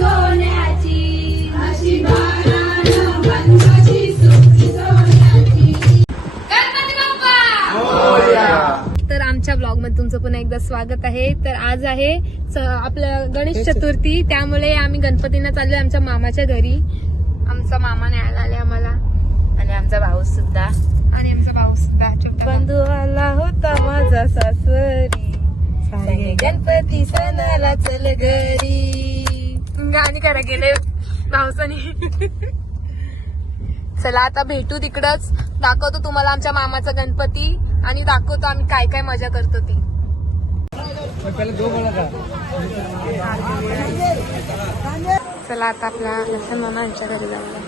सोन्याची अशी बाळानं बनवायची सुखी सोन्याची. गणपती बाप्पा मोरया. तर आमच्या ब्लॉग मध्ये तुमचं पुन्हा एकदा स्वागत आहे. तर आज आहे आपलं गणेश चतुर्थी, त्यामुळे आम्ही गणपतींना चाललोय आमच्या मामाच्या घरी. आमचा मामा न्यायला आले आम्हाला आणि आमचा भाऊ सुद्धा छोटा बंधू आला होता माझा सासरी, सांगे गणपती सणाला चल घरी. गाणी करा गेले भाऊसानी. चला आता भेटू तिकडच. दाखवतो तुम्हाला आमच्या मामाचा गणपती आणि दाखवतो आम्ही काय काय मजा करतो ती. चला आता आपल्या लक्षण मामा यांच्या घरी जाऊया.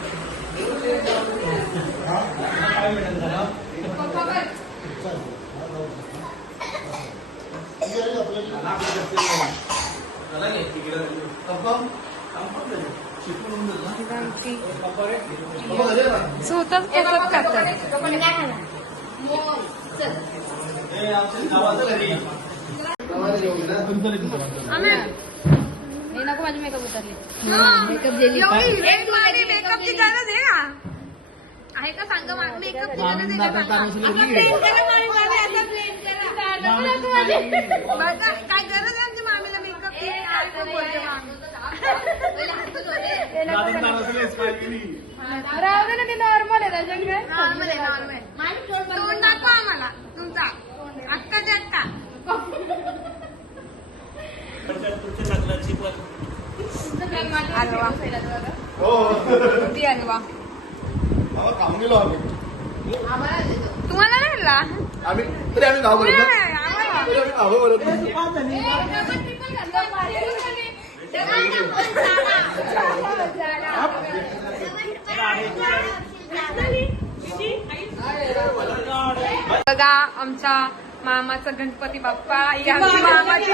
स्वतःच कसं करतात. नको माझी मेकअप उतरली. मेकअपची गरज आहे का? आहे का सांगा. मेकअपची गरज आहे का सांगा. काय गरज आहे आमच्या मामीला मेकअपची? राहू दे ना, ते नॉर्मल आहे त्याच्याकडे. नॉर्मल तोंड दाखवा आम्हाला तुमचा अक्काच्या अक्का. हलवा हलवा तुम्हाला नाही आणला? आम्ही नाव बोलत बघा आमच्या मामाचा गणपती बाप्पा. आमची मामाची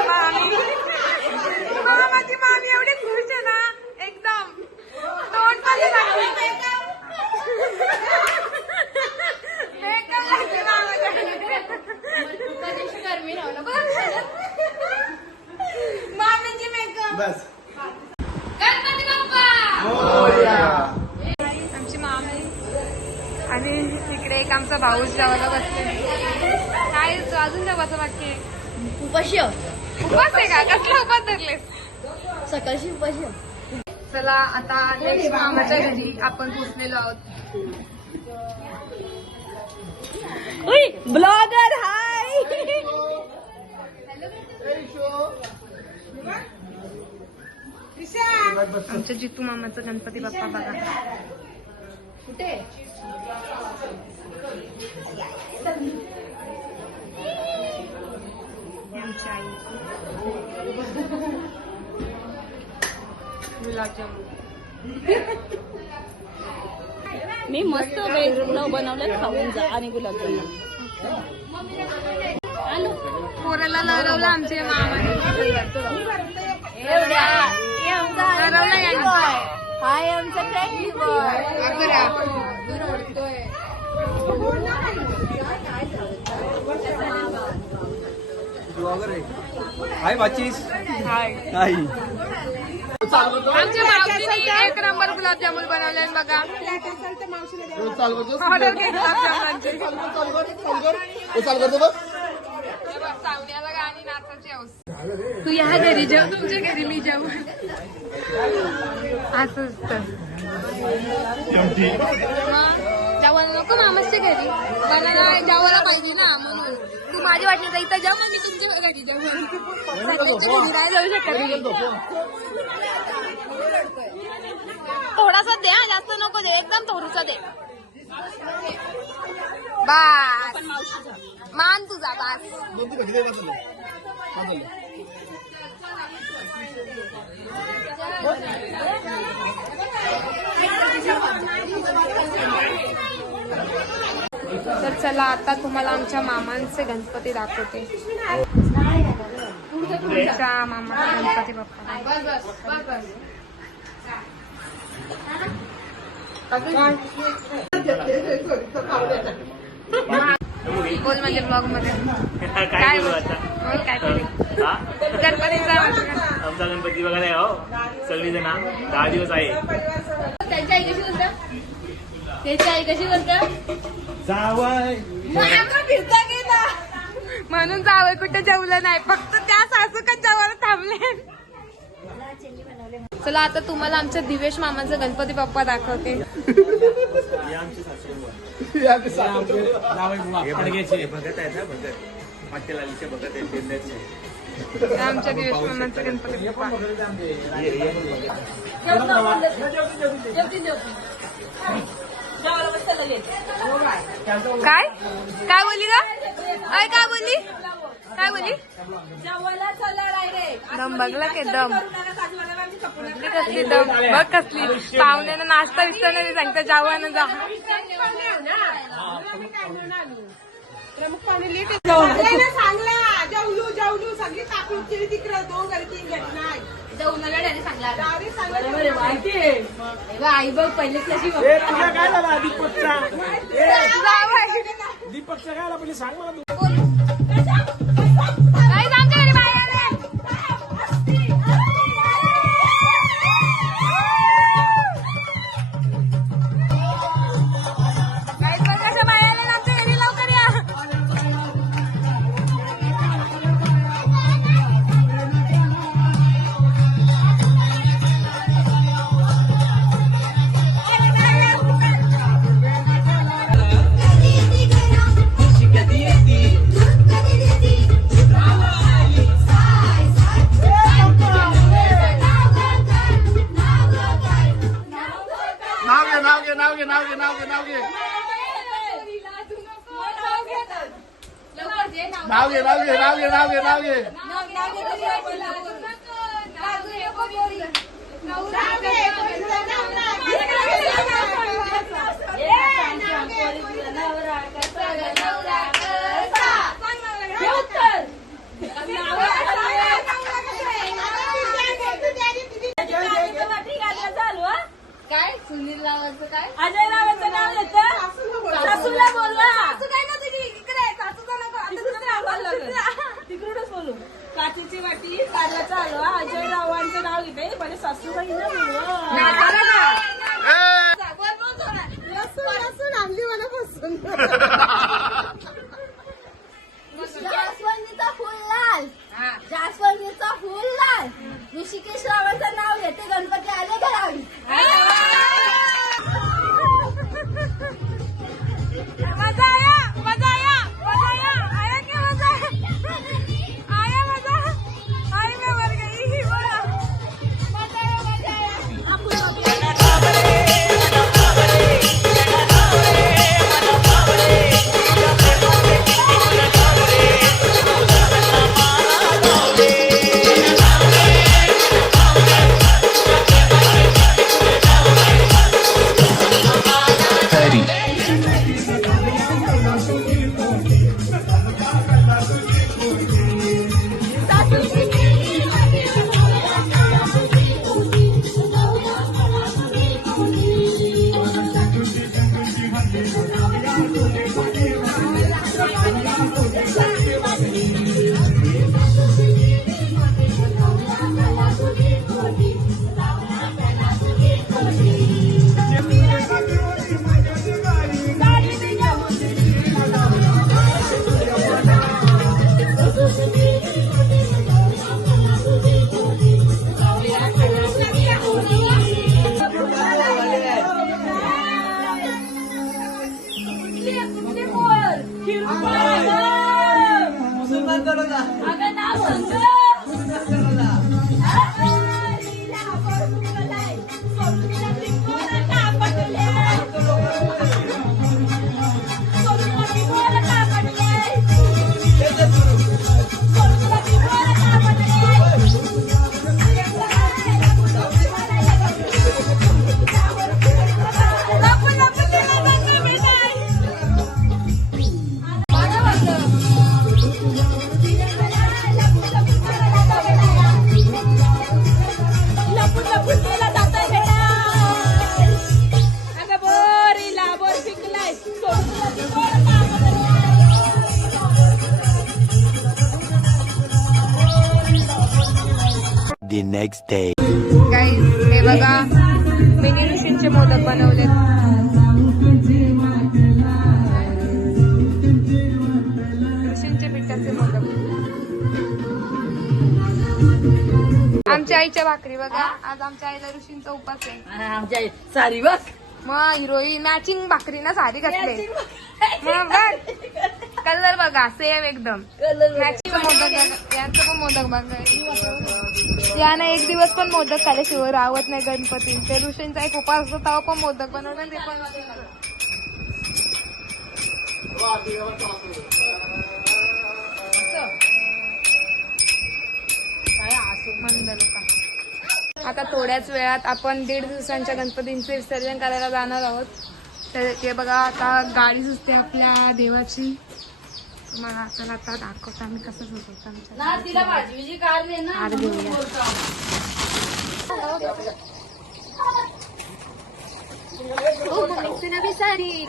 मामी एवढी खुश आहे ना, एकदम तोंड मध्ये मामीची मेकअप. बस गणपती बाप्पा आमची मामी आणि इकडे एक आमचा भाऊ जेवायला बसले. काय अजून जेवायचं बाकी आहे? उपाशी उपास आहे का? कसला उपास धरलेस? सकाळची उपाशी. चला आता नेक्स्ट मामाच्या घरी आपण पोचलेलो आहोत. ब्लॉगर हाय. आमच्या जितू मामाचा गणपती बाप्पा बघा. कुठे? आमची आई गुलाबजामुन. मी मस्त व्हेज बनवलं, खाऊन जा. आणि गुलाबजामुन पोराला लढवलं आमच्या मामाने. हाय आमचा ट्रॅक हाय बाचीस. हाय. हाय. आमच्या मावशीने एक नंबर गुलाबजामुन बनवले बघा. ऑर्डर घे गुलाबजामुनांची. सावण्याला गाणी नाचायची हौस. तू या घरी जेव, तुमच्या घरी मी जेव. असंच तर जेवायला नको मामाच्या घरी. मला जेवायला पाहिजे ना, म्हणून तू माझ्या वाटणी जा इथं जेव, मग मी तुमच्या घरी जेव. सगळ्यांच्या घरी नाही जाऊ शकत मी. थोडासा दे, जास्त नको दे, एकदम थोडंसं दे. बास मान तुझा बास. तर चला आता तुम्हाला आमच्या मामांचे गणपती दाखवते. आमच्या मामाचा गणपती बाप्पा. बोल म्हणजे ब्लॉग मध्ये काय बोल, काय तरी हा? गणपतीचा आमचा गणपती वगैरे आहे हो सगळी जण 10 दिवस आहे. त्यांची आई कशी बोलतं? त्याची आई कशी बोलतं? जावय म्हणून जावं कुठे जेवलं नाही, फक्त त्या सासू का जेवायला थांबले. चला आता तुम्हाला आमच्या दिवेश मामाचा गणपती बाप्पा दाखवते. हे भगत आहे ना भगत पाटील आलीचे भगत आहे टेंड्याचे. आमच्या दिवेश मामाचा गणपती बाप्पा. काय काय बोलली का? काय बोलली? काय बोलली? दम बघला की दम कसली दम बघ कसली. पाहुण्यानं नाश्ता विस्ता नाही सांगता जावं जा. जेवलू सगळी टाकून तिकडे 2 घरी 3 घरी नाही आई बघ पहिले कशी काय झाला दीपकचा दीपकचा काय पहिले सांग मला नाव घे. काय सुनील रावाचं काय? अजय रावाचं नाव येतं. सासूला बोलवा. काय ना तुझी इकडे सासूचं नको आता तुझं नाव बोललं. तिकडूनच बोलू. काचेची वाटी कारल्याचा हलवा अजय रावांचं नाव घेते म्हणजे सासूबाई ना आणली मला बसून जास्वंदीचा फुल लाल जास्वंदीचा फुल लाल ऋषिकेश रावांचं नाव घेते गणपती आले घरावी. मजा आया क्या मजा आया मजा आई मैं मर गई. the next day. गाईज हे बघा मिनी ऋषींचे मोदक बनवलेत. ऋषींचे पिठाचे मोदक. आमच्या आईच्या भाकरी बघा. आज आमच्या आईला ऋषींचा उपास आहे. आमच्या सारी बघ मग हिरोईन मॅचिंग भाकरी ना साडी घातली. मग बघ कलर बघा सेम एकदम मॅचिंग मोदक. यांचं पण मोदक बघा. यानं एक दिवस पण मोदक खाल्ल्याशिवाय राहत नाही गणपती. ते ऋषींचा एक उपास असतो तेव्हा पण मोदक बनवतात. ते पण मंद लोक. आता थोड्याच वेळात आपण 1.5 दिवसांच्या गणपतींचे विसर्जन करायला जाणार आहोत. तर ते बघा आता गाडी सुचते आपल्या देवाची. मला चला आता दाखवतो आम्ही कसं सुचवतो आमच्या. तिला भाजी कार दे ना. कार घेऊया. सारी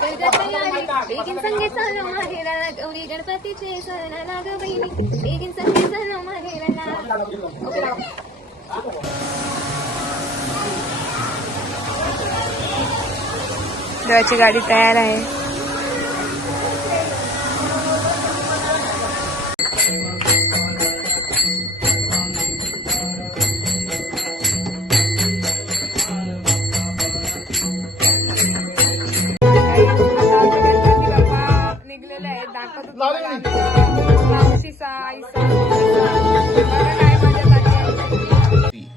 बेगिन संगे चालू माहेराला गौरी गणपतीचे सण लाग बहिणी बेगिन संगे चालू माहेराला. देवाची गाडी तयार आहे. निघलेले आहेत. दाखवतो मावशीचा आईचा बघा काय मजा लागली.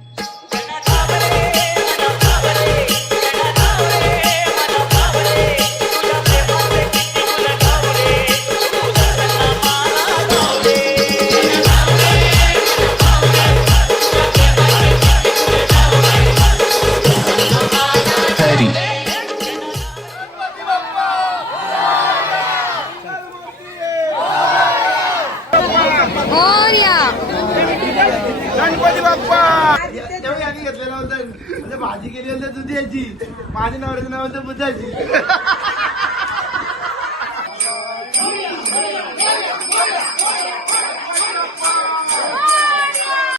गणपती बाप्पा. तेवढी आम्ही घेतलेला होता. भाजी केली होती दुधाची. माझ्या नवऱ्याचं नाव होतं बुधाची.